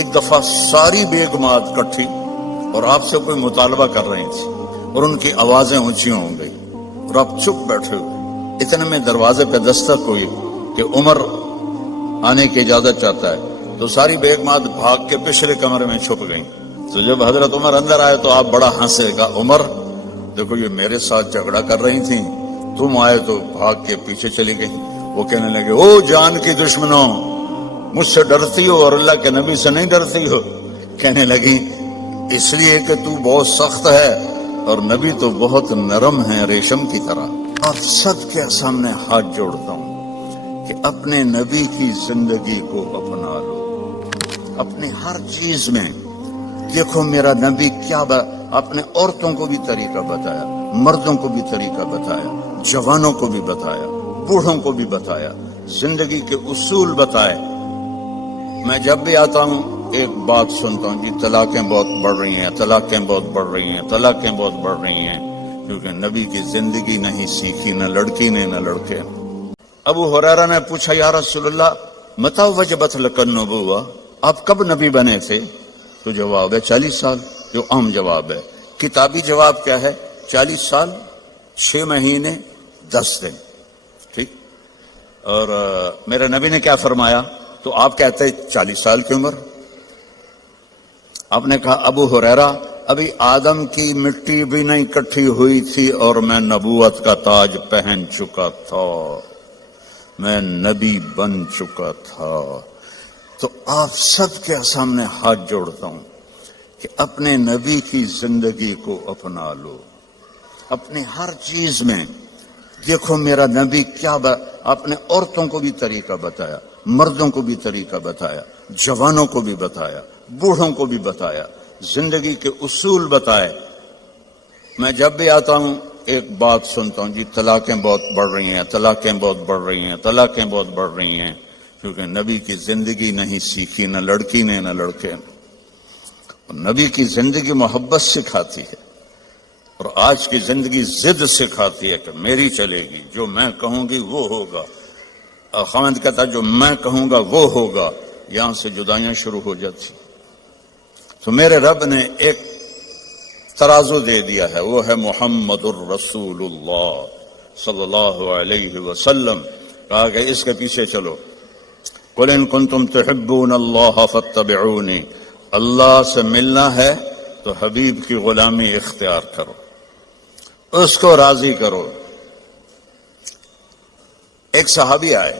ایک دفعہ ساری بیگمات کٹھی اور آپ سے کوئی مطالبہ کر رہی تھی اور ان کی آوازیں اونچی ہو گئی اور آپ چپ بیٹھے ہوئے. اتنے میں دروازے پہ دستک ہوئی کہ عمر آنے کی اجازت چاہتا ہے. تو ساری بیگمات بھاگ کے پچھلے کمرے میں چھپ گئیں. تو جب حضرت عمر اندر آئے تو آپ بڑا ہنسے گا, عمر دیکھو یہ میرے ساتھ جھگڑا کر رہی تھیں, تم آئے تو بھاگ کے پیچھے چلی گئی. وہ کہنے لگے او جان کی دشمنوں, مجھ سے ڈرتی ہو اور اللہ کے نبی سے نہیں ڈرتی ہو. کہنے لگی اس لیے کہ تو بہت سخت ہے اور نبی تو بہت نرم ہے ریشم کی طرح. آپ سب کے سامنے ہاتھ جوڑتا ہوں کہ اپنے نبی کی زندگی کو اپنا لو. اپنے ہر چیز میں دیکھو میرا نبی کیا اپنے عورتوں کو بھی طریقہ بتایا, مردوں کو بھی طریقہ بتایا, جوانوں کو بھی بتایا, بوڑھوں کو بھی بتایا, زندگی کے اصول بتائے. میں جب بھی آتا ہوں ایک بات سنتا ہوں, جی طلاقیں بہت بڑھ رہی ہیں, طلاقیں بہت بڑھ رہی ہیں, طلاقیں بہت بڑھ رہی ہیں, کیونکہ نبی کی زندگی نہیں سیکھی, نہ لڑکی نے نہ لڑکے. ابو ہریرہ نے پوچھا یا رسول اللہ متی وجبت لک النبوہ, آپ کب نبی بنے تھے؟ تو جواب ہے 40 سال, جو عام جواب ہے. کتابی جواب کیا ہے؟ 40 سال 6 مہینے 10 دن. ٹھیک. اور میرے نبی نے کیا فرمایا؟ تو آپ کہتے ہیں 40 سال کی عمر. آپ نے کہا ابو ہریرہ ابھی آدم کی مٹی بھی نہیں کٹھی ہوئی تھی اور میں نبوت کا تاج پہن چکا تھا, میں نبی بن چکا تھا. تو آپ سب کے سامنے ہاتھ جوڑتا ہوں کہ اپنے نبی کی زندگی کو اپنا لو. اپنے ہر چیز میں دیکھو میرا نبی کیا اپنے عورتوں کو بھی طریقہ بتایا, مردوں کو بھی طریقہ بتایا, جوانوں کو بھی بتایا, بوڑھوں کو بھی بتایا, زندگی کے اصول بتائے. میں جب بھی آتا ہوں ایک بات سنتا ہوں, جی طلاقیں بہت بڑھ رہی ہیں, طلاقیں بہت بڑھ رہی ہیں, طلاقیں بہت بڑھ رہی ہیں, کیونکہ نبی کی زندگی نہیں سیکھی, نہ لڑکی نے نہ لڑکے. نبی کی زندگی محبت سکھاتی ہے اور آج کی زندگی ضد سکھاتی ہے کہ میری چلے گی, جو میں کہوں گی وہ ہوگا. خاوند کہتا جو میں کہوں گا وہ ہوگا. یہاں سے جدائیاں شروع ہو جاتی. تو میرے رب نے ایک ترازو دے دیا ہے, وہ ہے محمد الرسول اللہ صلی اللہ علیہ وسلم. کہا کہ اس کے پیچھے چلو. قل ان کنتم تحبون اللہ فاتبعونی, اللہ سے ملنا ہے تو حبیب کی غلامی اختیار کرو, اس کو راضی کرو. ایک صحابی آئے,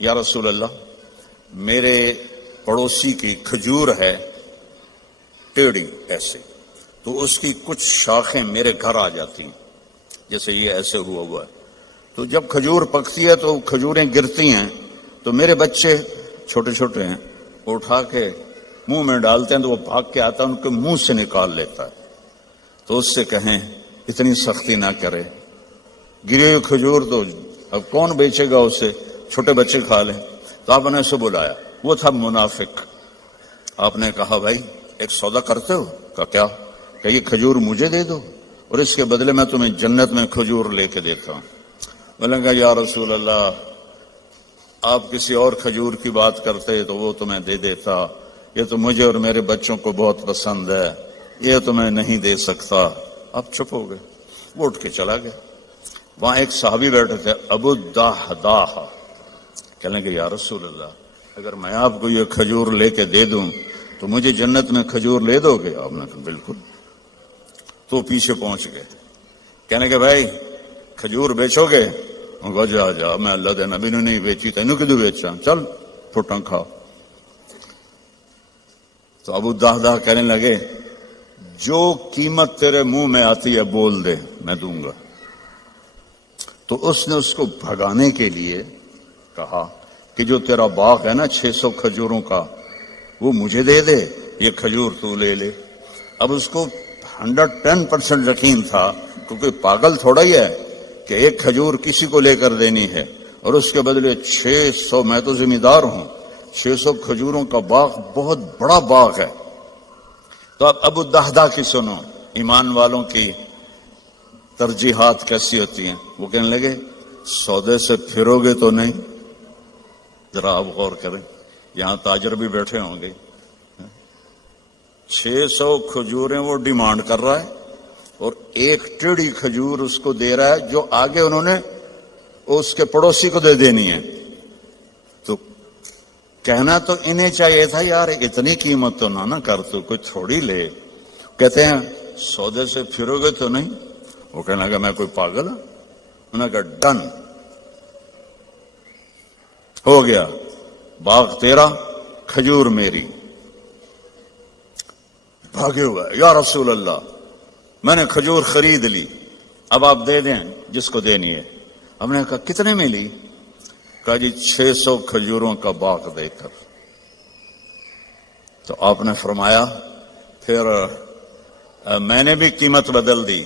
یا رسول اللہ میرے پڑوسی کی کھجور ہے ٹیڑھی ایسے, تو اس کی کچھ شاخیں میرے گھر آ جاتی ہیں, جیسے یہ ایسے ہوا ہے. تو جب کھجور پکتی ہے تو کھجوریں گرتی ہیں, تو میرے بچے چھوٹے چھوٹے ہیں, اٹھا کے منہ میں ڈالتے ہیں, تو وہ بھاگ کے آتا ہے ان کے منہ سے نکال لیتا ہے. تو اس سے کہیں اتنی سختی نہ کرے, گری ہوئی کھجور تو اب کون بیچے گا اسے, چھوٹے بچے کھا لیں. تو آپ نے اسے بلایا, وہ تھا منافق. آپ نے کہا بھائی ایک سودا کرتے ہو؟ کہا کیا؟ کہ یہ کھجور مجھے دے دو اور اس کے بدلے میں تمہیں جنت میں کھجور لے کے دیتا ہوں. بولیں گا یا رسول اللہ آپ کسی اور کھجور کی بات کرتے تو وہ تمہیں دے دیتا, یہ تو مجھے اور میرے بچوں کو بہت پسند ہے, یہ تو میں نہیں دے سکتا. آپ چپ ہو گئے, وہ اٹھ کے چلا گیا. وہاں ایک صحابی بیٹھے تھے ابو الدحداح, کہنے لگے یا رسول اللہ اگر میں آپ کو یہ کھجور لے کے دے دوں تو مجھے جنت میں کھجور لے دو گے؟ آپ نے کہا بالکل. تو پیچھے پہنچ گئے, کہنے کہ بھائی کھجور بیچو گے؟ جا جا, میں اللہ دے نبی نے نہیں بیچی, تینوں کدو بیچا, چل پھٹاں کھا. تو ابو الدحداح کہنے لگے جو قیمت تیرے منہ میں آتی ہے بول دے, میں دوں گا. تو اس نے اس کو بھگانے کے لیے کہا کہ جو تیرا باغ ہے نا 600 کھجوروں کا, وہ مجھے دے دے, یہ کھجور تو لے لے. اب اس کو 110% یقین تھا, کیونکہ پاگل تھوڑا ہی ہے کہ ایک کھجور کسی کو لے کر دینی ہے اور اس کے بدلے 600, میں تو ذمہ دار ہوں, 600 کھجوروں کا باغ بہت بڑا باغ ہے. تو اب ابو الدحداح کی سنو, ایمان والوں کی ترجیحات کیسی ہوتی ہیں. وہ کہنے لگے سودے سے پھرو گے تو نہیں؟ ذرا آپ غور کریں, یہاں تاجر بھی بیٹھے ہوں گے, 600 کھجوریں وہ ڈیمانڈ کر رہا ہے اور ایک ٹیڑھی کھجور اس کو دے رہا ہے جو آگے انہوں نے اس کے پڑوسی کو دے دینی ہے. تو کہنا تو انہیں چاہیے تھا یار اتنی قیمت تو نہ کر, تو کوئی تھوڑی لے. کہتے ہیں سودے سے پھرو گے تو نہیں. وہ کہنے لگا میں کوئی پاگل ہوں. انہوں نے کہا ڈن ہو گیا, باغ تیرا کھجور میری. بھاگے ہوا یا رسول اللہ میں نے کھجور خرید لی, اب آپ دے دیں جس کو دینی ہے. ہم نے کہا کتنے میں لی؟ کہا جی 600 کھجوروں کا باغ دے کر. تو آپ نے فرمایا پھر میں نے بھی قیمت بدل دی.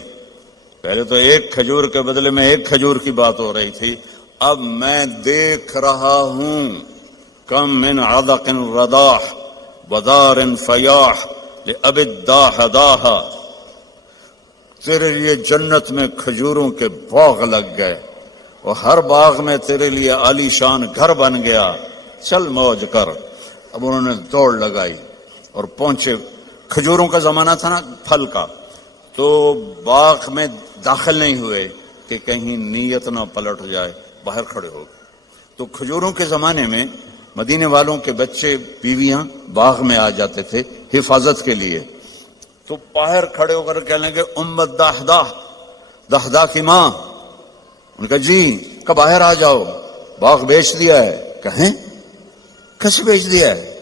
پہلے تو ایک کھجور کے بدلے میں ایک کھجور کی بات ہو رہی تھی, اب میں دیکھ رہا ہوں کم من عدق رداح ودار فیاح لأب الداح داہا. تیرے لیے جنت میں کھجوروں کے باغ لگ گئے اور ہر باغ میں تیرے لیے عالی شان گھر بن گیا, چل موج کر. اب انہوں نے دوڑ لگائی اور پہنچے. کھجوروں کا زمانہ تھا نا, پھل کا, تو باغ میں داخل نہیں ہوئے کہ کہیں نیت نہ پلٹ جائے, باہر کھڑے ہو گئے. تو کھجوروں کے زمانے میں مدینے والوں کے بچے بیویاں باغ میں آ جاتے تھے حفاظت کے لیے. تو باہر کھڑے ہو کر کہنے لگے امت دہدہ, دہدہ کی ماں. ان کا جی کہ باہر آ جاؤ, باغ بیچ دیا ہے. کہیں کیسے بیچ دیا ہے؟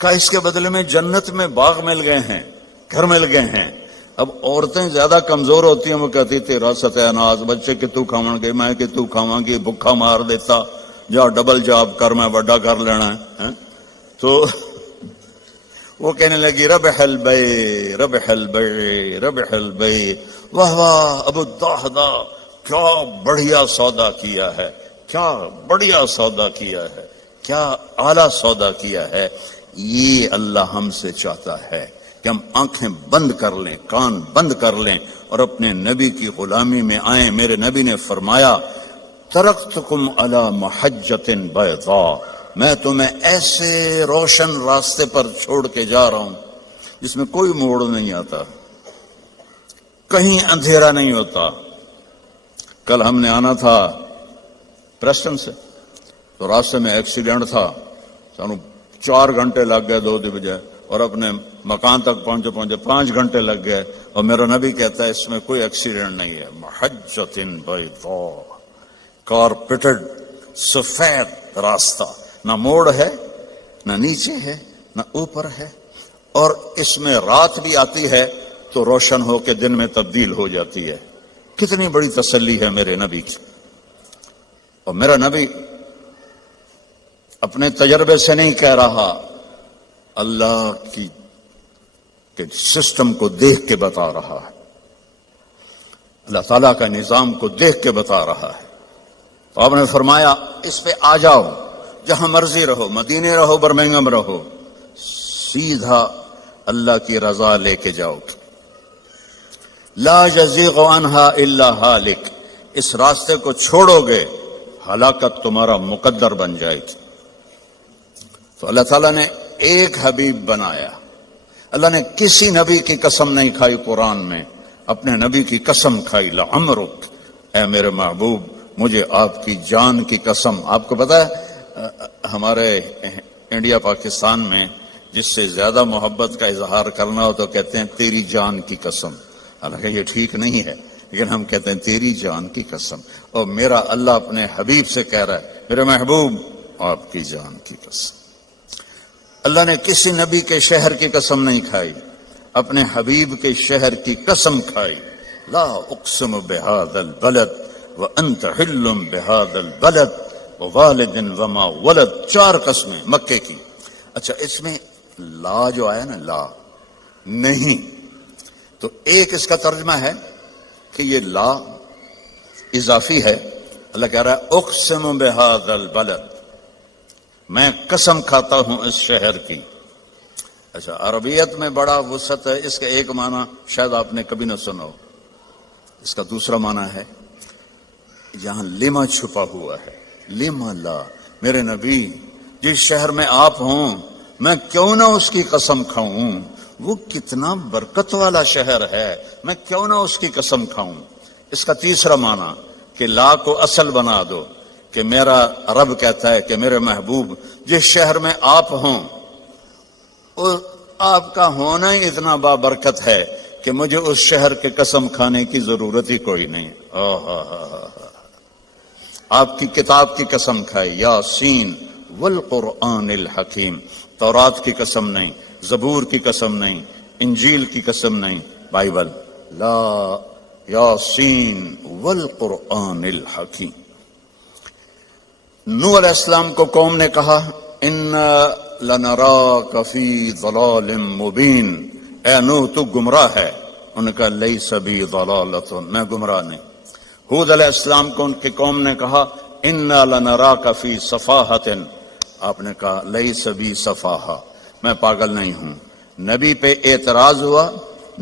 کہ اس کے بدلے میں جنت میں باغ مل گئے ہیں, گھر مل گئے ہیں. اب عورتیں زیادہ کمزور ہوتی ہیں, وہ کہتی تیرا ستیہ ناز, بچے کہ تو کھاون گے, میں کہ تو کھاواں گی, بھکھا مار دیتا, جا ڈبل جاب کر, میں بڑا کر لینا ہے. تو وہ کہنے لگی ربح البیع ربح البیع ربح البیع, واہ واہ ابو الدہدہ کیا بڑھیا سودا کیا ہے, کیا بڑھیا سودا کیا ہے, کیا اعلیٰ سودا کیا ہے. یہ اللہ ہم سے چاہتا ہے کہ ہم آنکھیں بند کر لیں, کان بند کر لیں اور اپنے نبی کی غلامی میں آئیں. میرے نبی نے فرمایا ترکتکم علی محجۃ بیضاء, میں تمہیں ایسے روشن راستے پر چھوڑ کے جا رہا ہوں جس میں کوئی موڑ نہیں آتا, کہیں اندھیرا نہیں ہوتا. کل ہم نے آنا تھا پریسٹن سے, تو راستے میں ایکسیڈنٹ تھا, سانو 4 گھنٹے لگ گئے 2 دی بجائے, اور اپنے مکان تک پہنچے 5 گھنٹے لگ گئے. اور میرا نبی کہتا ہے اس میں کوئی ایکسیڈنٹ نہیں ہے. محجۃ بیضاء, کارپیٹڈ سفید راستہ, نہ موڑ ہے, نہ نیچے ہے, نہ اوپر ہے, اور اس میں رات بھی آتی ہے تو روشن ہو کے دن میں تبدیل ہو جاتی ہے. کتنی بڑی تسلی ہے میرے نبی کی. اور میرا نبی اپنے تجربے سے نہیں کہہ رہا, اللہ کی کے سسٹم کو دیکھ کے بتا رہا ہے, اللہ تعالیٰ کا نظام کو دیکھ کے بتا رہا ہے. تو آپ نے فرمایا اس پہ آ جاؤ, جہاں مرضی رہو, مدینے رہو, برمنگھم رہو, سیدھا اللہ کی رضا لے کے جاؤ. لا یزیغ عنہا الا ہالک, اس راستے کو چھوڑو گے ہلاکت تمہارا مقدر بن جائے گی. تو اللہ تعالیٰ نے ایک حبیب بنایا. اللہ نے کسی نبی کی قسم نہیں کھائی قرآن میں, اپنے نبی کی قسم کھائی. لعمرک, اے میرے محبوب مجھے آپ کی جان کی قسم. آپ کو پتا ہے ہمارے انڈیا پاکستان میں جس سے زیادہ محبت کا اظہار کرنا ہو تو کہتے ہیں تیری جان کی قسم. حالانکہ یہ ٹھیک نہیں ہے, لیکن ہم کہتے ہیں تیری جان کی قسم. اور میرا اللہ اپنے حبیب سے کہہ رہا ہے میرے محبوب آپ کی جان کی قسم. اللہ نے کسی نبی کے شہر کی قسم نہیں کھائی, اپنے حبیب کے شہر کی قسم کھائی. لا اقسم بہذا البلد وانت حل بہذا البلد ووالد وما ولد, 4 قسمیں مکے کی. اچھا اس میں لا جو آیا نا, لا نہیں, تو ایک اس کا ترجمہ ہے کہ یہ لا اضافی ہے. اللہ کہہ رہا ہے اقسم بہذا البلد, میں قسم کھاتا ہوں اس شہر کی. اچھا عربیت میں بڑا وسعت ہے, اس کا ایک معنی شاید آپ نے کبھی نہ سنا ہو. اس کا دوسرا معنی ہے جہاں لما چھپا ہوا ہے, لما لا, میرے نبی جس شہر میں آپ ہوں میں کیوں نہ اس کی قسم کھاؤں، وہ کتنا برکت والا شہر ہے، میں کیوں نہ اس کی قسم کھاؤں۔ اس کا تیسرا معنی کہ لا کو اصل بنا دو، کہ میرا رب کہتا ہے کہ میرے محبوب جس شہر میں آپ ہوں، اور آپ کا ہونا ہی اتنا بابرکت ہے کہ مجھے اس شہر کے قسم کھانے کی ضرورت ہی کوئی نہیں۔ آپ کی کتاب کی قسم کھائے، یاسین والقرآن الحکیم، تورات کی قسم نہیں، زبور کی قسم نہیں، انجیل کی قسم نہیں، بائبل، لا یاسین والقرآن الحکیم۔ نوح علیہ السلام کو قوم نے کہا انا لنراک فی ضلال مبین، اے نوح تو گمراہ ہے۔ انہوں نے کہا لیس بی ضلالۃ، میں گمراہ نہیں۔ ہود علیہ السلام کو ان کی قوم نے کہا انا لنراک فی صفاحۃ، آپ نے کہا لیس بی صفاحہ، میں پاگل نہیں ہوں۔ نبی پہ اعتراض ہوا،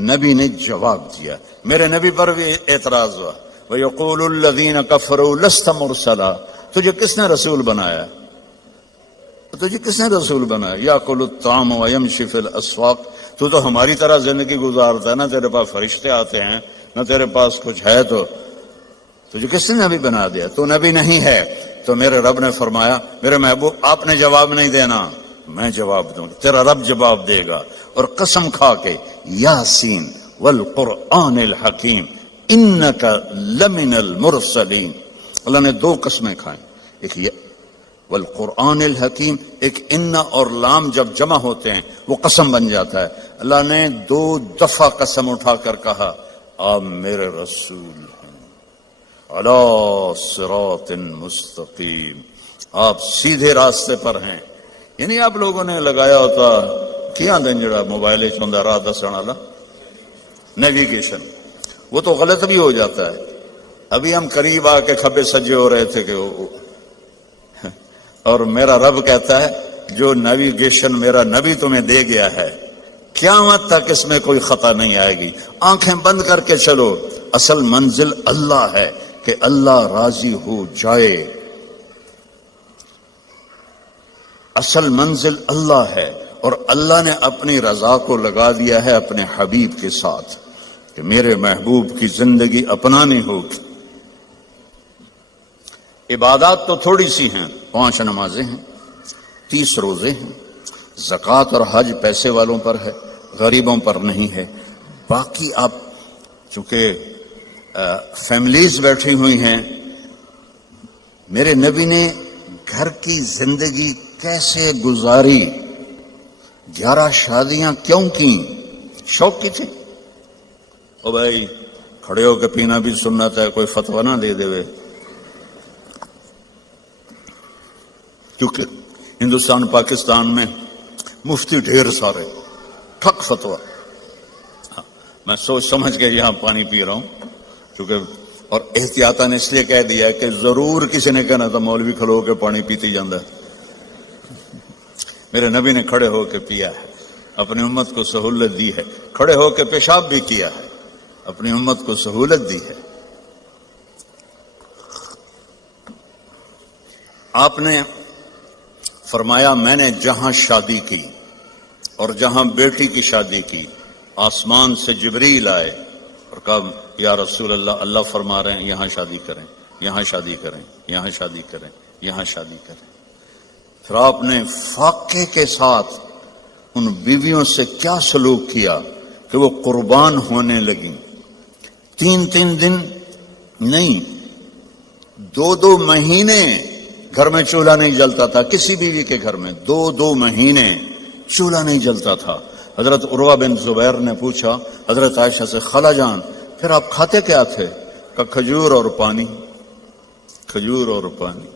نبی نے جواب دیا، میرے نبی پر بھی اعتراض ہوا۔ وَيَقُولُ الَّذِينَ كَفَرُوا لَسْتَ مُرْسَلًا، تجھے کس نے رسول بنایا؟ تجھے کس نے رسول بنایا؟ یَأْكُلُ الطَّعَامَ وَيَمْشِي فِي الْأَسْوَاقِ، تو تو ہماری طرح زندگی گزارتا ہے، نہ تیرے پاس فرشتے آتے ہیں نہ تیرے پاس کچھ ہے، تو تجھے کس نے نبی بنا دیا؟ تو نبی نہیں ہے۔ تو میرے رب نے فرمایا میرے محبوب آپ نے جواب نہیں دینا، میں جواب دوں، تیرا رب جواب دے گا۔ اور قسم کھا کے یاسین والقرآن الحکیم انک لمن المرسلین، اللہ نے دو قسمیں کھائیں، ایک یہ والقرآن الحکیم، ایک ان اور لام جب جمع ہوتے ہیں وہ قسم بن جاتا ہے۔ اللہ نے دو دفعہ قسم اٹھا کر کہا آپ میرے رسول ہیں، علی صراط مستقیم، آپ سیدھے راستے پر ہیں۔ یعنی آپ لوگوں نے لگایا ہوتا کیا دنجڑا موبائل چوندا راہ دسن والا نیویگیشن، وہ تو غلط بھی ہو جاتا ہے۔ ابھی ہم قریب آ کے کھبے سجے ہو رہے تھے کہ اور میرا رب کہتا ہے جو نیویگیشن میرا نبی تمہیں دے گیا ہے قیامت تک اس میں کوئی خطا نہیں آئے گی، آنکھیں بند کر کے چلو، اصل منزل اللہ ہے کہ اللہ راضی ہو جائے، اصل منزل اللہ ہے، اور اللہ نے اپنی رضا کو لگا دیا ہے اپنے حبیب کے ساتھ کہ میرے محبوب کی زندگی اپنانی ہوگی۔ عبادات تو تھوڑی سی ہیں، 5 نمازیں ہیں، 30 روزے ہیں، زکوٰۃ اور حج پیسے والوں پر ہے، غریبوں پر نہیں ہے۔ باقی آپ چونکہ فیملیز بیٹھی ہوئی ہیں، میرے نبی نے گھر کی زندگی کیسے گزاری، 11 شادیاں کیوں کی؟ شوق کی تھی؟ او بھائی کھڑے ہو کے پینا بھی سنت ہے، کوئی فتویٰ نہ دے دے، کیونکہ ہندوستان پاکستان میں مفتی ڈھیر سارے، ٹھک فتویٰ۔ میں سوچ سمجھ کے یہاں پانی پی رہا ہوں، کیونکہ اور احتیاطاً اس لیے کہہ دیا کہ ضرور کسی نے کہنا تھا مولوی کھلو کے پانی پیتی جاندہ ہے۔ میرے نبی نے کھڑے ہو کے پیا ہے، اپنی امت کو سہولت دی ہے، کھڑے ہو کے پیشاب بھی کیا ہے، اپنی امت کو سہولت دی ہے۔ آپ نے فرمایا میں نے جہاں شادی کی اور جہاں بیٹی کی شادی کی، آسمان سے جبریل آئے اور کہا یا رسول اللہ، اللہ فرما رہے ہیں یہاں شادی کریں، یہاں شادی کریں، یہاں شادی کریں، یہاں شادی کریں۔ پھر آپ نے فاقے کے ساتھ ان بیویوں سے کیا سلوک کیا کہ وہ قربان ہونے لگیں۔ 3 دن نہیں، 2 مہینے گھر میں چولہا نہیں جلتا تھا، کسی بیوی کے گھر میں 2 مہینے چولہا نہیں جلتا تھا۔ حضرت عروہ بن زبیر نے پوچھا حضرت عائشہ سے، خالہ جان پھر آپ کھاتے کیا تھے؟ کہ کھجور اور پانی، کھجور اور پانی۔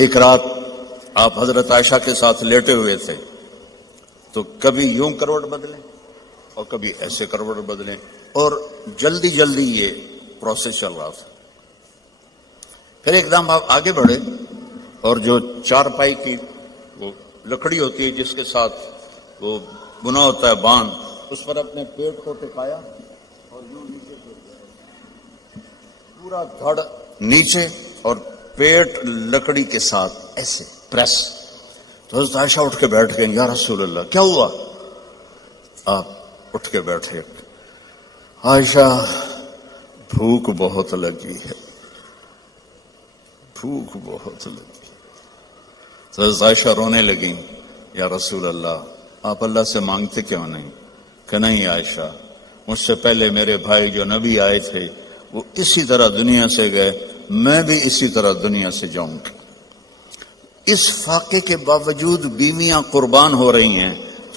ایک رات آپ حضرت عائشہ کے ساتھ لیٹے ہوئے تھے تو کبھی یوں کروٹ بدلیں اور کبھی ایسے کروٹ بدلیں، اور جلدی جلدی یہ پروسیس چل رہا تھا۔ پھر ایک دم آپ آگے بڑھے اور جو چارپائی کی وہ لکڑی ہوتی ہے جس کے ساتھ وہ بنا ہوتا ہے باندھ، اس پر اپنے پیٹ کو ٹکایا اور یوں نیچے پورا دھڑ نیچے اور پیٹ لکڑی کے ساتھ ایسے پریس۔ تو تو حضرت عائشہ اٹھ کے بیٹھ گئی، یا رسول اللہ کیا ہوا؟ آپ اٹھ کے بیٹھے، عائشہ بھوک بہت لگی ہے، بھوک بہت لگی۔ تو حضرت عائشہ رونے لگی، یا رسول اللہ آپ اللہ سے مانگتے کیوں نہیں؟ کہ نہیں عائشہ، مجھ سے پہلے میرے بھائی جو نبی آئے تھے وہ اسی طرح دنیا سے گئے، میں بھی اسی طرح دنیا سے جاؤں گی۔ اس فاقے کے باوجود بیویاں قربان ہو رہی ہیں،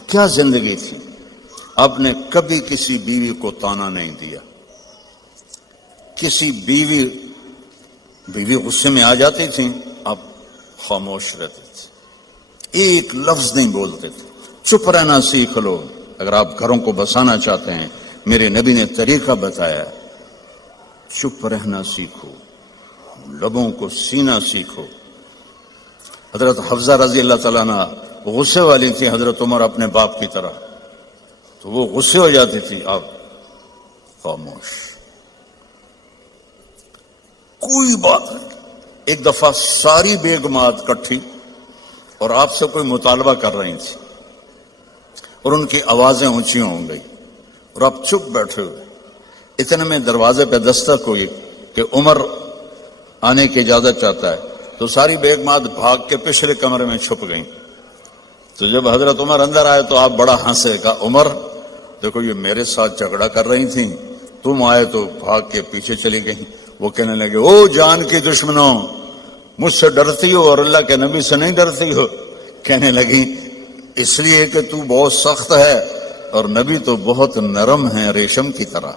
کیا زندگی تھی؟ آپ نے کبھی کسی بیوی کو طعنہ نہیں دیا، کسی بیوی غصے میں آ جاتی تھی، آپ خاموش رہتے تھے، ایک لفظ نہیں بولتے تھے، چپ رہنا سیکھ لو۔ اگر آپ گھروں کو بسانا چاہتے ہیں، میرے نبی نے طریقہ بتایا، چپ رہنا سیکھو، لبوں کو سینا سیکھو۔ حضرت حفصہ رضی اللہ تعالیٰ عنہ غصے والی تھی حضرت عمر اپنے باپ کی طرح، تو وہ غصے ہو جاتی تھی، آپ خاموش، کوئی بات نہیں۔ ایک دفعہ ساری بیگمات کٹھی اور آپ سے کوئی مطالبہ کر رہی تھی اور ان کی آوازیں اونچی ہو گئی اور آپ چپ بیٹھے ہوئے۔ اتنے میں دروازے پہ دستک ہوئی کہ عمر آنے کی اجازت چاہتا ہے، تو ساری بیگمات بھاگ کے پچھلے کمرے میں چھپ گئیں۔ تو جب حضرت عمر اندر آئے تو آپ بڑا ہنسے، کہا عمر دیکھو یہ میرے ساتھ جھگڑا کر رہی تھیں، تم آئے تو بھاگ کے پیچھے چلی گئیں۔ وہ کہنے لگے، او جان کی دشمنوں، مجھ سے ڈرتی ہو اور اللہ کے نبی سے نہیں ڈرتی ہو؟ کہنے لگی اس لیے کہ تو بہت سخت ہے اور نبی تو بہت نرم ہے، ریشم کی طرح۔